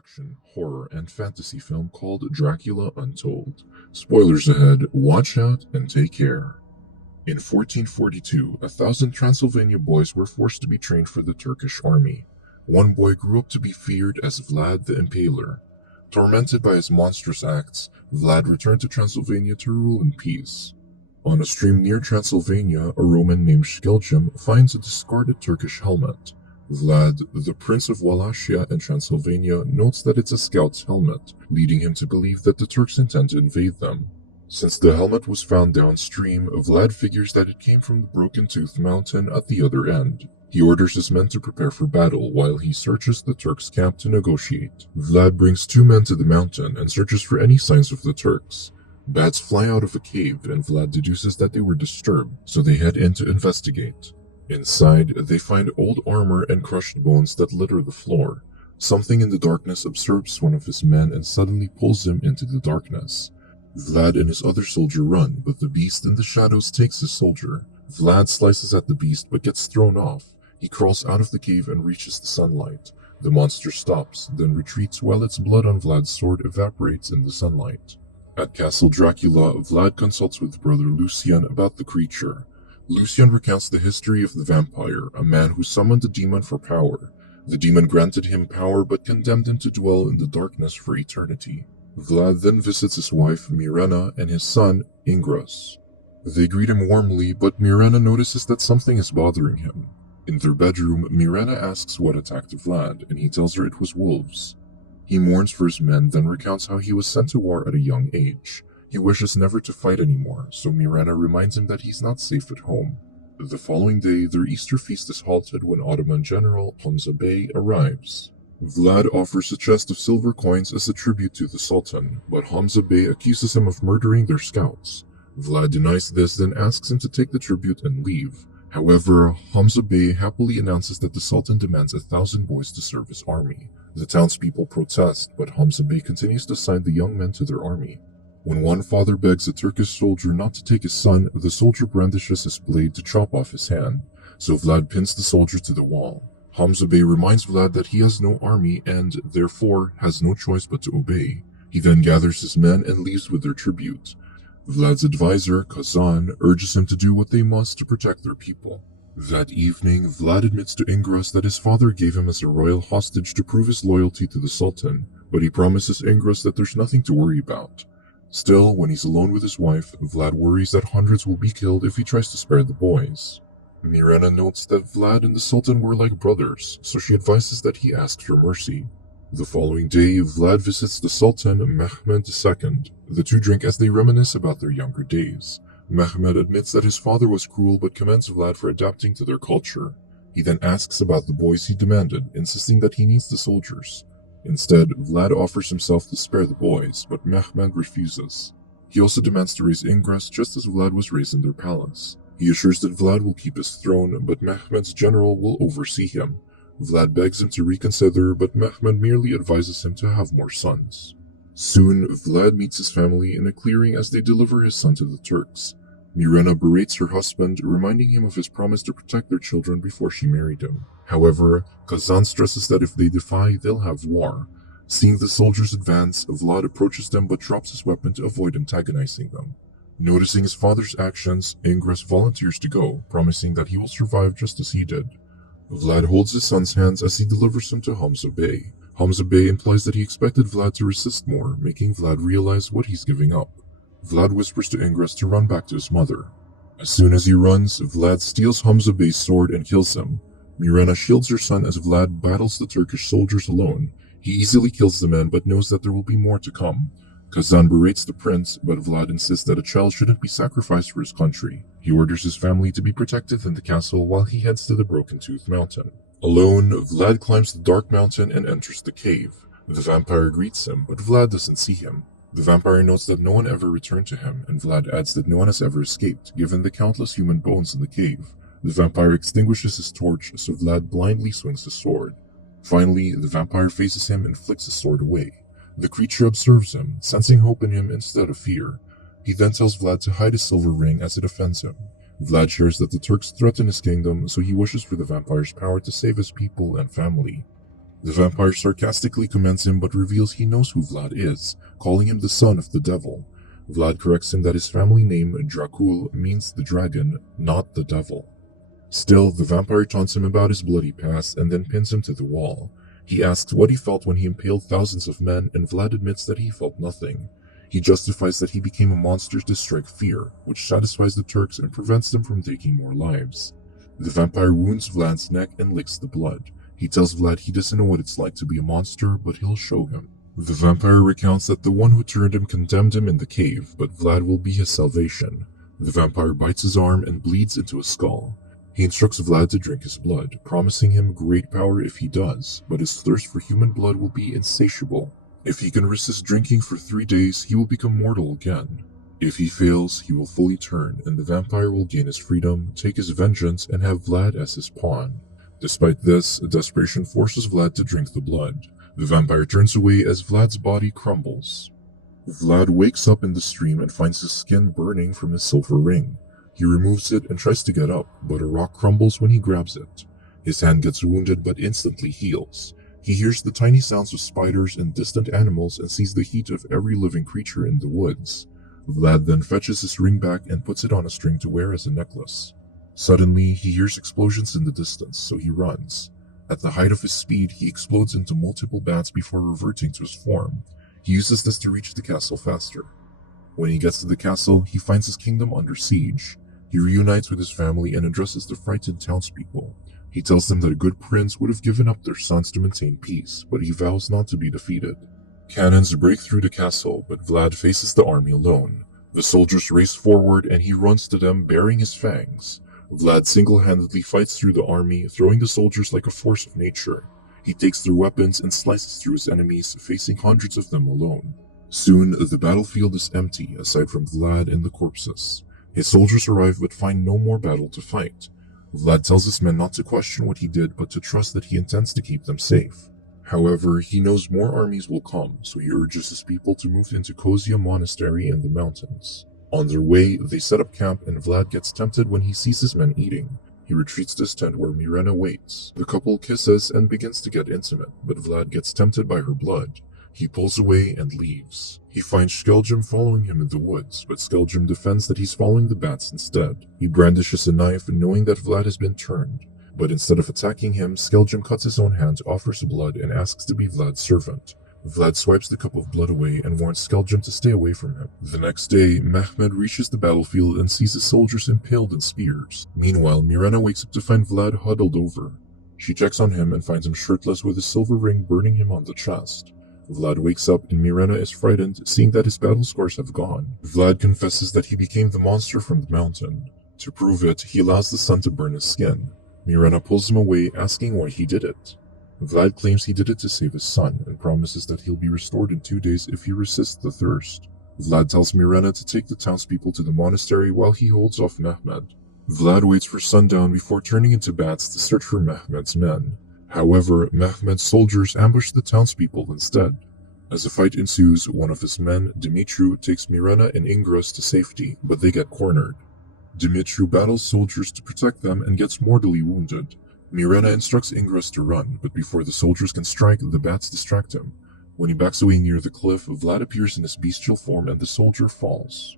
action, horror, and fantasy film called Dracula Untold. Spoilers ahead, watch out and take care. In 1442, 1,000 Transylvania boys were forced to be trained for the Turkish army. One boy grew up to be feared as Vlad the Impaler. Tormented by his monstrous acts, Vlad returned to Transylvania to rule in peace. On a stream near Transylvania, a Roman named Skeljem finds a discarded Turkish helmet. Vlad, the Prince of Wallachia and Transylvania, notes that it's a scout's helmet, leading him to believe that the Turks intend to invade them. Since the helmet was found downstream, Vlad figures that it came from the Broken Tooth Mountain at the other end. He orders his men to prepare for battle while he searches the Turks' camp to negotiate. Vlad brings 2 men to the mountain and searches for any signs of the Turks. Bats fly out of a cave and Vlad deduces that they were disturbed, so they head in to investigate. Inside, they find old armor and crushed bones that litter the floor. Something in the darkness absorbs one of his men and suddenly pulls him into the darkness. Vlad and his other soldier run, but the beast in the shadows takes his soldier. Vlad slices at the beast but gets thrown off. He crawls out of the cave and reaches the sunlight. The monster stops, then retreats while its blood on Vlad's sword evaporates in the sunlight. At Castle Dracula, Vlad consults with brother Lucian about the creature. Lucian recounts the history of the vampire, a man who summoned a demon for power. The demon granted him power but condemned him to dwell in the darkness for eternity. Vlad then visits his wife, Mirena, and his son, Ingras. They greet him warmly, but Mirena notices that something is bothering him. In their bedroom, Mirena asks what attacked Vlad, and he tells her it was wolves. He mourns for his men, then recounts how he was sent to war at a young age. He wishes never to fight anymore, so Mirena reminds him that he's not safe at home. The following day, their Easter feast is halted when Ottoman General Hamza Bey arrives. Vlad offers a chest of silver coins as a tribute to the Sultan, but Hamza Bey accuses him of murdering their scouts. Vlad denies this, then asks him to take the tribute and leave. However, Hamza Bey happily announces that the Sultan demands 1,000 boys to serve his army. The townspeople protest, but Hamza Bey continues to assign the young men to their army. When one father begs a Turkish soldier not to take his son, the soldier brandishes his blade to chop off his hand, so Vlad pins the soldier to the wall. Hamza Bey reminds Vlad that he has no army and, therefore, has no choice but to obey. He then gathers his men and leaves with their tribute. Vlad's advisor, Kazan, urges him to do what they must to protect their people. That evening, Vlad admits to Ingras that his father gave him as a royal hostage to prove his loyalty to the Sultan, but he promises Ingras that there's nothing to worry about. Still, when he's alone with his wife, Vlad worries that hundreds will be killed if he tries to spare the boys. Mirena notes that Vlad and the Sultan were like brothers, so she advises that he asks for mercy. The following day, Vlad visits the Sultan, Mehmed II. The two drink as they reminisce about their younger days. Mehmed admits that his father was cruel but commends Vlad for adapting to their culture. He then asks about the boys he demanded, insisting that he needs the soldiers. Instead, Vlad offers himself to spare the boys, but Mehmed refuses. He also demands to raise Ingras just as Vlad was raised in their palace. He assures that Vlad will keep his throne, but Mehmed's general will oversee him. Vlad begs him to reconsider, but Mehmed merely advises him to have more sons. Soon, Vlad meets his family in a clearing as they deliver his son to the Turks. Mirena berates her husband, reminding him of his promise to protect their children before she married him. However, Kazan stresses that if they defy, they'll have war. Seeing the soldiers advance, Vlad approaches them but drops his weapon to avoid antagonizing them. Noticing his father's actions, Ingras volunteers to go, promising that he will survive just as he did. Vlad holds his son's hands as he delivers him to Hamza Bey. Hamza Bey implies that he expected Vlad to resist more, making Vlad realize what he's giving up. Vlad whispers to Ingras to run back to his mother. As soon as he runs, Vlad steals Hamza Bey's sword and kills him. Mirena shields her son as Vlad battles the Turkish soldiers alone. He easily kills the men but knows that there will be more to come. Kazan berates the prince, but Vlad insists that a child shouldn't be sacrificed for his country. He orders his family to be protected in the castle while he heads to the Broken Tooth Mountain. Alone, Vlad climbs the dark mountain and enters the cave. The vampire greets him, but Vlad doesn't see him. The vampire notes that no one ever returned to him, and Vlad adds that no one has ever escaped, given the countless human bones in the cave. The vampire extinguishes his torch, so Vlad blindly swings his sword. Finally, the vampire faces him and flicks his sword away. The creature observes him, sensing hope in him instead of fear. He then tells Vlad to hide his silver ring as it offends him. Vlad shares that the Turks threaten his kingdom, so he wishes for the vampire's power to save his people and family. The vampire sarcastically commends him but reveals he knows who Vlad is, calling him the son of the devil. Vlad corrects him that his family name, Dracul, means the dragon, not the devil. Still, the vampire taunts him about his bloody past and then pins him to the wall. He asks what he felt when he impaled thousands of men, and Vlad admits that he felt nothing. He justifies that he became a monster to strike fear, which satisfies the Turks and prevents them from taking more lives. The vampire wounds Vlad's neck and licks the blood. He tells Vlad he doesn't know what it's like to be a monster, but he'll show him. The vampire recounts that the one who turned him condemned him in the cave, but Vlad will be his salvation. The vampire bites his arm and bleeds into a skull. He instructs Vlad to drink his blood, promising him great power if he does, but his thirst for human blood will be insatiable. If he can resist drinking for 3 days, he will become mortal again. If he fails, he will fully turn, and the vampire will gain his freedom, take his vengeance, and have Vlad as his pawn. Despite this, desperation forces Vlad to drink the blood. The vampire turns away as Vlad's body crumbles. Vlad wakes up in the stream and finds his skin burning from his silver ring. He removes it and tries to get up, but a rock crumbles when he grabs it. His hand gets wounded but instantly heals. He hears the tiny sounds of spiders and distant animals and sees the heat of every living creature in the woods. Vlad then fetches his ring back and puts it on a string to wear as a necklace. Suddenly, he hears explosions in the distance, so he runs. At the height of his speed, he explodes into multiple bats before reverting to his form. He uses this to reach the castle faster. When he gets to the castle, he finds his kingdom under siege. He reunites with his family and addresses the frightened townspeople. He tells them that a good prince would have given up their sons to maintain peace, but he vows not to be defeated. Cannons break through the castle, but Vlad faces the army alone. The soldiers race forward and he runs to them bearing his fangs. Vlad single-handedly fights through the army, throwing the soldiers like a force of nature. He takes their weapons and slices through his enemies, facing hundreds of them alone. Soon, the battlefield is empty, aside from Vlad and the corpses. His soldiers arrive but find no more battle to fight. Vlad tells his men not to question what he did, but to trust that he intends to keep them safe. However, he knows more armies will come, so he urges his people to move into Kozia Monastery in the mountains. On their way, they set up camp and Vlad gets tempted when he sees his men eating. He retreats to his tent where Mirena waits. The couple kisses and begins to get intimate, but Vlad gets tempted by her blood. He pulls away and leaves. He finds Skeljim following him in the woods, but Skeljim defends that he's following the bats instead. He brandishes a knife knowing that Vlad has been turned, but instead of attacking him, Skeljim cuts his own hand, offers blood, and asks to be Vlad's servant. Vlad swipes the cup of blood away and warns Skeljim to stay away from him. The next day, Mehmed reaches the battlefield and sees his soldiers impaled in spears. Meanwhile, Mirena wakes up to find Vlad huddled over. She checks on him and finds him shirtless with his silver ring burning him on the chest. Vlad wakes up and Mirena is frightened, seeing that his battle scars have gone. Vlad confesses that he became the monster from the mountain. To prove it, he allows the sun to burn his skin. Mirena pulls him away, asking why he did it. Vlad claims he did it to save his son, and promises that he'll be restored in 2 days if he resists the thirst. Vlad tells Mirena to take the townspeople to the monastery while he holds off Mehmed. Vlad waits for sundown before turning into bats to search for Mehmed's men. However, Mehmed's soldiers ambush the townspeople instead. As a fight ensues, one of his men, Dimitru, takes Mirena and Ingras to safety, but they get cornered. Dimitru battles soldiers to protect them and gets mortally wounded. Mirena instructs Ingras to run, but before the soldiers can strike, the bats distract him. When he backs away near the cliff, Vlad appears in his bestial form and the soldier falls.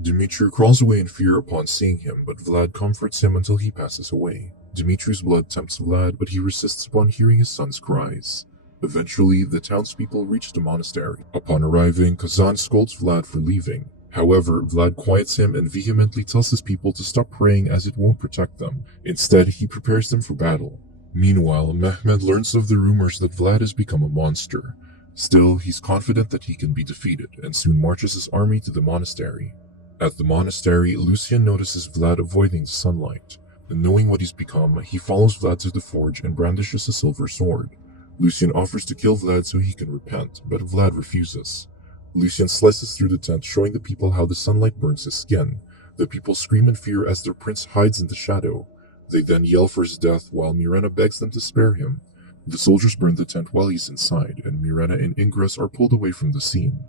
Dimitru crawls away in fear upon seeing him, but Vlad comforts him until he passes away. Dimitru's blood tempts Vlad, but he resists upon hearing his son's cries. Eventually, the townspeople reach the monastery. Upon arriving, Kazan scolds Vlad for leaving. However, Vlad quiets him and vehemently tells his people to stop praying as it won't protect them. Instead, he prepares them for battle. Meanwhile, Mehmed learns of the rumors that Vlad has become a monster. Still, he's confident that he can be defeated, and soon marches his army to the monastery. At the monastery, Lucian notices Vlad avoiding the sunlight. Knowing what he's become, he follows Vlad to the forge and brandishes a silver sword. Lucian offers to kill Vlad so he can repent, but Vlad refuses. Lucian slices through the tent, showing the people how the sunlight burns his skin. The people scream in fear as their prince hides in the shadow. They then yell for his death while Mirena begs them to spare him. The soldiers burn the tent while he's inside, and Mirena and Ingras are pulled away from the scene.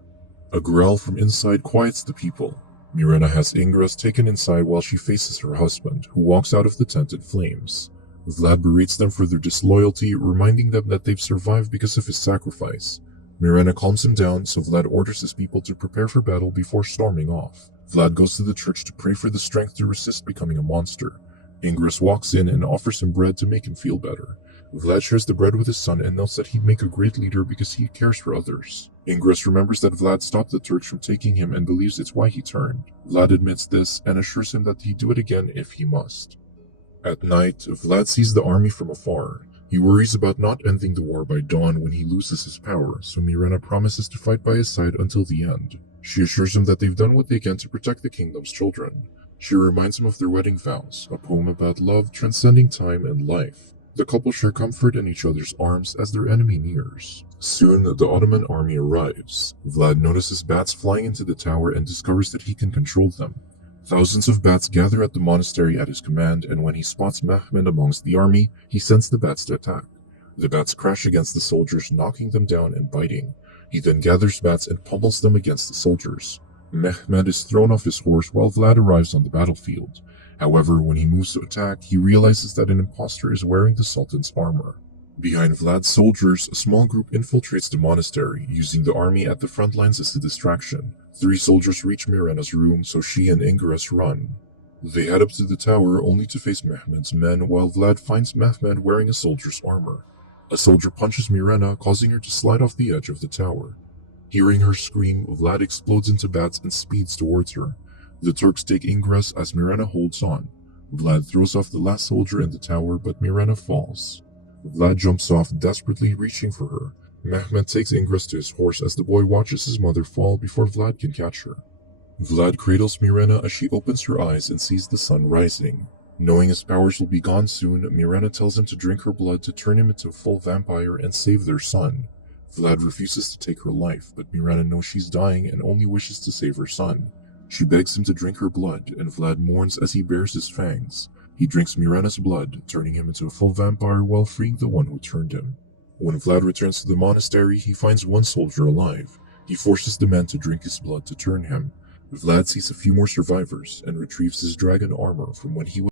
A growl from inside quiets the people. Mirena has Ingras taken inside while she faces her husband, who walks out of the tent in flames. Vlad berates them for their disloyalty, reminding them that they've survived because of his sacrifice. Mirena calms him down, so Vlad orders his people to prepare for battle before storming off. Vlad goes to the church to pray for the strength to resist becoming a monster. Ingress walks in and offers him bread to make him feel better. Vlad shares the bread with his son and notes that he'd make a great leader because he cares for others. Ingress remembers that Vlad stopped the Turks from taking him and believes it's why he turned. Vlad admits this and assures him that he'd do it again if he must. At night, Vlad sees the army from afar. He worries about not ending the war by dawn when he loses his power, so Mirena promises to fight by his side until the end. She assures him that they've done what they can to protect the kingdom's children. She reminds him of their wedding vows, a poem about love transcending time and life. The couple share comfort in each other's arms as their enemy nears. Soon, the Ottoman army arrives. Vlad notices bats flying into the tower and discovers that he can control them. Thousands of bats gather at the monastery at his command, and when he spots Mehmed amongst the army, he sends the bats to attack. The bats crash against the soldiers, knocking them down and biting. He then gathers bats and pummels them against the soldiers. Mehmed is thrown off his horse while Vlad arrives on the battlefield. However, when he moves to attack, he realizes that an impostor is wearing the Sultan's armor. Behind Vlad's soldiers, a small group infiltrates the monastery, using the army at the front lines as a distraction. 3 soldiers reach Mirena's room, so she and Ingress run. They head up to the tower only to face Mehmed's men, while Vlad finds Mehmed wearing a soldier's armor. A soldier punches Mirena, causing her to slide off the edge of the tower. Hearing her scream, Vlad explodes into bats and speeds towards her. The Turks take Ingress as Mirena holds on. Vlad throws off the last soldier in the tower, but Mirena falls. Vlad jumps off, desperately reaching for her. Mehmed takes Ingress to his horse as the boy watches his mother fall before Vlad can catch her. Vlad cradles Mirena as she opens her eyes and sees the sun rising. Knowing his powers will be gone soon, Mirena tells him to drink her blood to turn him into a full vampire and save their son. Vlad refuses to take her life, but Mirena knows she's dying and only wishes to save her son. She begs him to drink her blood, and Vlad mourns as he bares his fangs. He drinks Mirena's blood, turning him into a full vampire while freeing the one who turned him. When Vlad returns to the monastery, he finds one soldier alive. He forces the man to drink his blood to turn him. Vlad sees a few more survivors and retrieves his dragon armor from when he was